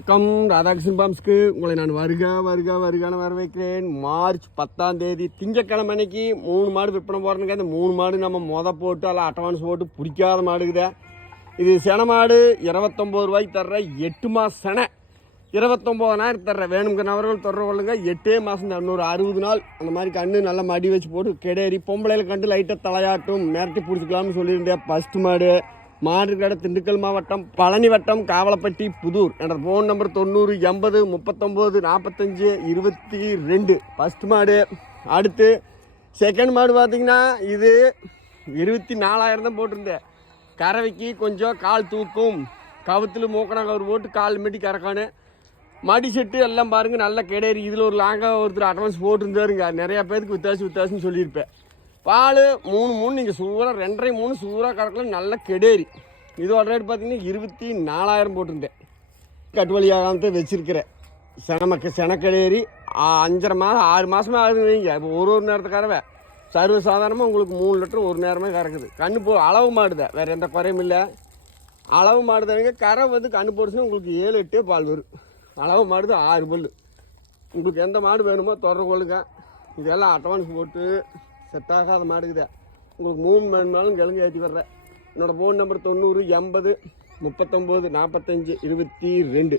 வணக்கம், ராதாகிருஷ்ணன் பாம்ஸ்க்கு உங்களை நான் வருகான வரவேற்கிறேன். மார்ச் 10ஆம் தேதி திங்கட்கிழமை அன்னைக்கு 3 மாடு விற்பனை போகிறதுங்க. இந்த 3 மாடு நம்ம போட்டு அல்ல அட்வான்ஸ் போட்டு பிடிக்காத மாடுக்குதே. இது சென மாடு 29 ரூபாய்க்கு தர்ற 8 மாதம் செனை 29,000 தர்ற வேணுங்கிற நபர்கள் தொடர்புகளுங்க. 8 மாதம் தான், இன்னொரு 60 நாள் அந்த மாதிரி கண்ணு நல்லா மடி வச்சு போட்டு கிடையாது. பொம்பளையில் கண்டு லைட்டாக தலையாட்டும் மிரட்டி பிடிச்சிக்கலாம்னு சொல்லியிருந்தேன். ஃபஸ்ட்டு மாடு மாடு கடை திண்டுக்கல் மாவட்டம் பழனி வட்டம் காவலப்பட்டி புதூர். என்ற ஃபோன் நம்பர் 90 80 39 45 22. ஃபஸ்ட் மாடு. அடுத்து செகண்ட் மாடு பார்த்தீங்கன்னா இது 24,000 தான் போட்டிருந்தேன். கறவைக்கு கொஞ்சம் கால் தூக்கும், கவுத்தில் மூக்கணா கவர் போட்டு கால் மெட்டி கறக்கானு மடி செட்டு எல்லாம் பாருங்கள் நல்லா கிடையாது. இதில் ஒரு லாங்காக ஒருத்தர் அட்வான்ஸ் போட்டிருந்தாருங்க. நிறையா பேருக்கு வித்தியாசம்னு சொல்லியிருப்பேன். பால் 3 நீங்கள் சூறாக 2.5 3 சூறாக கறக்கலாம் நல்ல கெடேரி. இதோட ரேட் பார்த்தீங்கன்னா 24,000 போட்டிருந்தேன். கட்டுவழியாக வச்சுருக்கிறேன். செனக்கடேரி 5.5 மாதம் 6 மாதமே ஆகுதுங்க. இப்போ ஒரு நேரத்துக்காரவே சர்வ சாதாரணமாக உங்களுக்கு 3 லிட்டர் ஒரு நேரமே கறக்குது. கண்ணு அளவு மாடுதான், வேறு எந்த குறையும் இல்லை. அளவு மாடுதானுங்க. கரை கண்ணு போட்டுச்சுன்னா உங்களுக்கு 7 8 பால் வரும். அளவு மாடுது 6 பல். உங்களுக்கு எந்த மாடு வேணுமோ தொடர்பு கொள்ளுங்க. இதெல்லாம் அட்வான்ஸ் போட்டு செட் ஆகாத மாடுக்குதே. உங்களுக்கு 3 வேணுனாலும் கிழங்கு ஏற்றி வர்றேன். என்னோடய ஃபோன் நம்பர் 90 80 39 45 22.